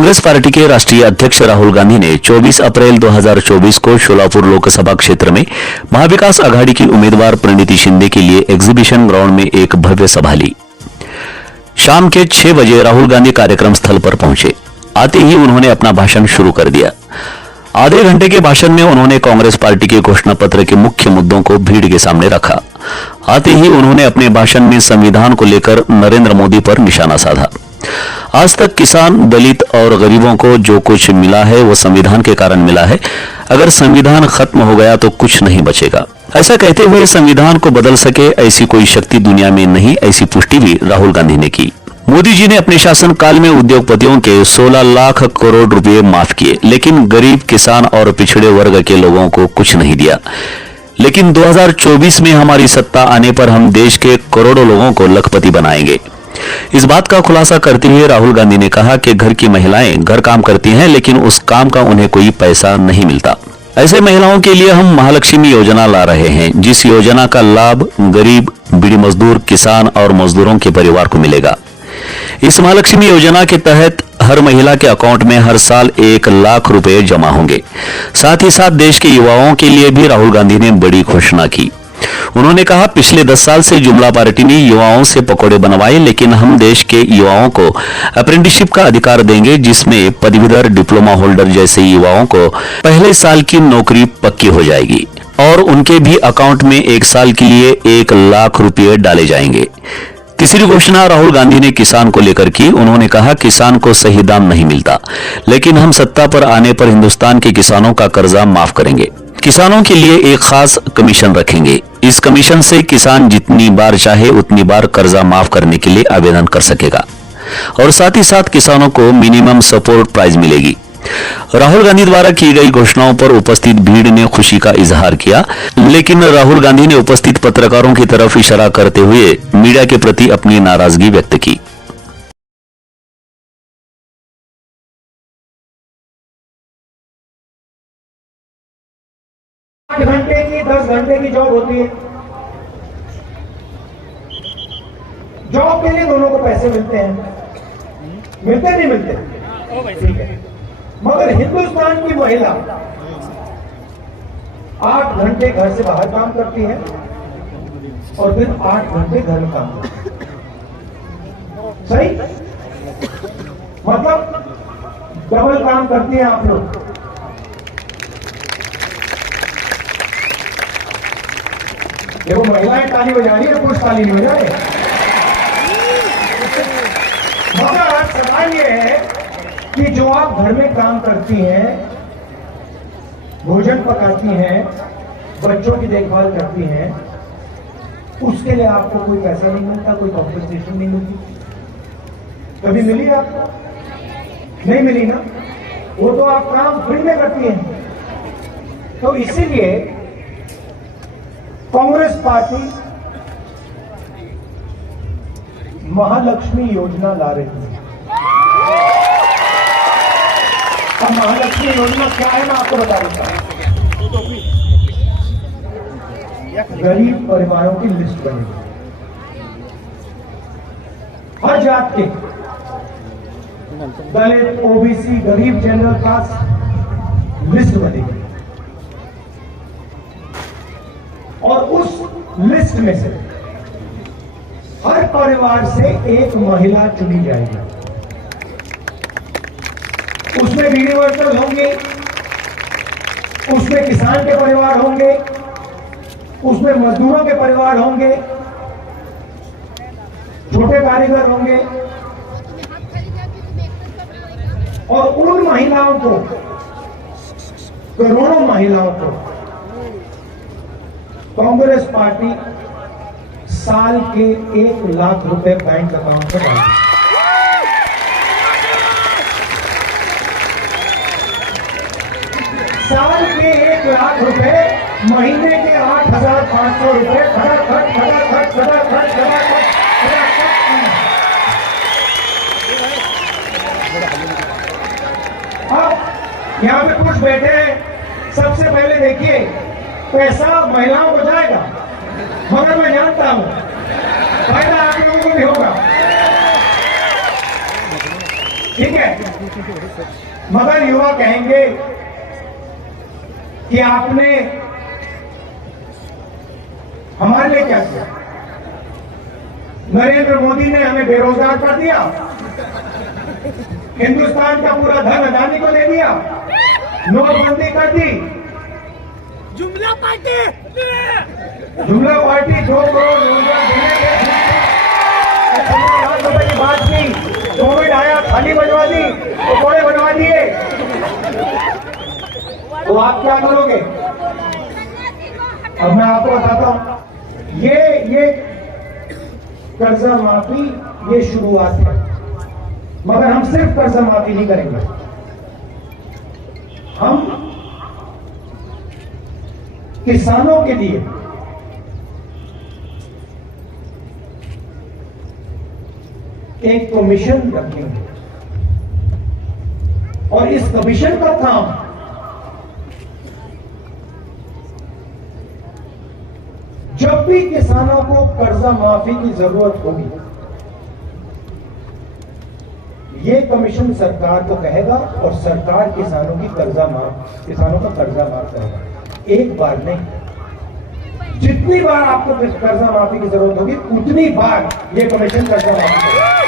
Congress party के राष्ट्रीय अध्यक्ष राहुल गांधी ने 24 अप्रैल 2024 को शोलापुर लोकसभा क्षेत्र में महाविकास आघाड़ी की उम्मीदवार प्रणीति शिंदे के लिए एग्जीबिशन ग्राउंड में एक भव्य सभा ली। शाम के 6 बजे राहुल गांधी कार्यक्रम स्थल पर पहुंचे। आते ही उन्होंने अपना भाषण शुरू कर दिया। आधे घंटे के भाषण में उन्होंने कांग्रेस पार्टी के घोषणा पत्र के मुख्य मुद्दों को भीड़ के सामने रखा। आते ही उन्होंने अपने भाषण में संविधान को लेकर नरेंद्र मोदी पर निशाना साधा। आज तक किसान, दलित और गरीबों को जो कुछ मिला है वो संविधान के कारण मिला है। अगर संविधान खत्म हो गया तो कुछ नहीं बचेगा। ऐसा कहते हुए संविधान को बदल सके ऐसी कोई शक्ति दुनिया में नहीं, ऐसी पुष्टि भी राहुल गांधी ने की। मोदी जी ने अपने शासनकाल में उद्योगपतियों के 16 लाख करोड़ रुपए माफ किए, लेकिन गरीब, किसान और पिछड़े वर्ग के लोगों को कुछ नहीं दिया। लेकिन 2024 में हमारी सत्ता आने पर हम देश के करोड़ों लोगों को लखपति बनाएंगे। इस बात का खुलासा करते हुए राहुल गांधी ने कहा कि घर की महिलाएं घर काम करती हैं, लेकिन उस काम का उन्हें कोई पैसा नहीं मिलता। ऐसे महिलाओं के लिए हम महालक्ष्मी योजना ला रहे हैं, जिस योजना का लाभ गरीब, बीड़ी मजदूर, किसान और मजदूरों के परिवार को मिलेगा। इस महालक्ष्मी योजना के तहत हर महिला के अकाउंट में हर साल 1 लाख रुपए जमा होंगे। साथ ही साथ देश के युवाओं के लिए भी राहुल गांधी ने बड़ी घोषणा की। उन्होंने कहा, पिछले 10 साल से जुमला पार्टी ने युवाओं से पकौड़े बनवाए, लेकिन हम देश के युवाओं को अप्रेंटिसशिप का अधिकार देंगे, जिसमें पदवीधर, डिप्लोमा होल्डर जैसे युवाओं को पहले साल की नौकरी पक्की हो जाएगी और उनके भी अकाउंट में 1 साल के लिए 1 लाख रुपए डाले जाएंगे। तीसरी घोषणा राहुल गांधी ने किसान को लेकर की। उन्होंने कहा, किसान को सही दाम नहीं मिलता, लेकिन हम सत्ता पर आने पर हिंदुस्तान के किसानों का कर्जा माफ करेंगे। किसानों के लिए एक खास कमीशन रखेंगे। इस कमीशन से किसान जितनी बार चाहे उतनी बार कर्जा माफ करने के लिए आवेदन कर सकेगा और साथ ही साथ किसानों को मिनिमम सपोर्ट प्राइस मिलेगी। राहुल गांधी द्वारा की गई घोषणाओं पर उपस्थित भीड़ ने खुशी का इजहार किया, लेकिन राहुल गांधी ने उपस्थित पत्रकारों की तरफ इशारा करते हुए मीडिया के प्रति अपनी नाराजगी व्यक्त की। घंटे की 10 घंटे की जॉब होती है। जॉब के लिए दोनों को पैसे मिलते हैं, मिलते नहीं मिलते, ठीक है। मगर हिंदुस्तान की महिला 8 घंटे घर से बाहर काम करती है और फिर 8 घंटे घर में काम करती है। सही? मतलब डबल काम करती हैं आप लोग। देखो, महिलाएं ताली बजा रही है, पुरुष ताली नहीं बजा रहे। मगर सवाल यह है कि जो आप घर में काम करती हैं, भोजन पकाती हैं, बच्चों की देखभाल करती हैं, उसके लिए आपको कोई पैसा नहीं मिलता, कोई कॉम्पेंसेशन नहीं मिलती। कभी मिली आपको? नहीं मिली ना। वो तो आप काम फ्री में करती हैं। तो इसीलिए कांग्रेस पार्टी महालक्ष्मी योजना ला रही है। अब महालक्ष्मी योजना क्या है, मैं आपको बता देता हूं। गरीब परिवारों की लिस्ट बनेगी, हर जात के, दलित, ओबीसी, गरीब, जनरल कास्ट लिस्ट बनेगी और उस लिस्ट में से हर परिवार से एक महिला चुनी जाएगी। उसमें बीड़ी वर्कर होंगे, उसमें किसान के परिवार होंगे, उसमें मजदूरों के परिवार होंगे, छोटे कारीगर होंगे और उन महिलाओं को, करोड़ों महिलाओं को कांग्रेस पार्टी साल के 1 लाख रुपए बैंक अकाउंट में डालेगी। साल के 1 लाख रुपए, महीने के 8,500 रुपए खटाखट खटाखट खटाखट खटाखट। अब यहां पे कुछ बैठे हैं, सबसे पहले देखिए, पैसा महिलाओं को जाएगा, मगर मैं जानता हूं फायदा आप लोगों को भी होगा। ठीक है, मगर युवा कहेंगे कि आपने हमारे लिए क्या किया? नरेंद्र मोदी ने हमें बेरोजगार कर दिया, हिंदुस्तान का पूरा धन अदानी को दे दिया, नोटबंदी कर दी, जुमला पार्टी 2 करोड़ रोजगार देने के 15 लाख रुपए की बात की, कोविड आया खाली बनवा दी, पकौड़े बनवा दिए, तो आप क्या करोगे? अब मैं आपको बताता हूं, ये कर्जा माफी ये शुरुआत है, मगर हम सिर्फ कर्जा माफी नहीं करेंगे, हम किसानों के लिए एक कमीशन रखेंगे और इस कमीशन का काम जब भी किसानों को कर्जा माफी की जरूरत होगी, ये कमीशन सरकार को कहेगा और सरकार किसानों का कर्जा माफ करेगा। एक बार नहीं, जितनी बार आपको कर्जा माफी की जरूरत होगी उतनी बार ये कमीशन कर्जा माफी करेगा।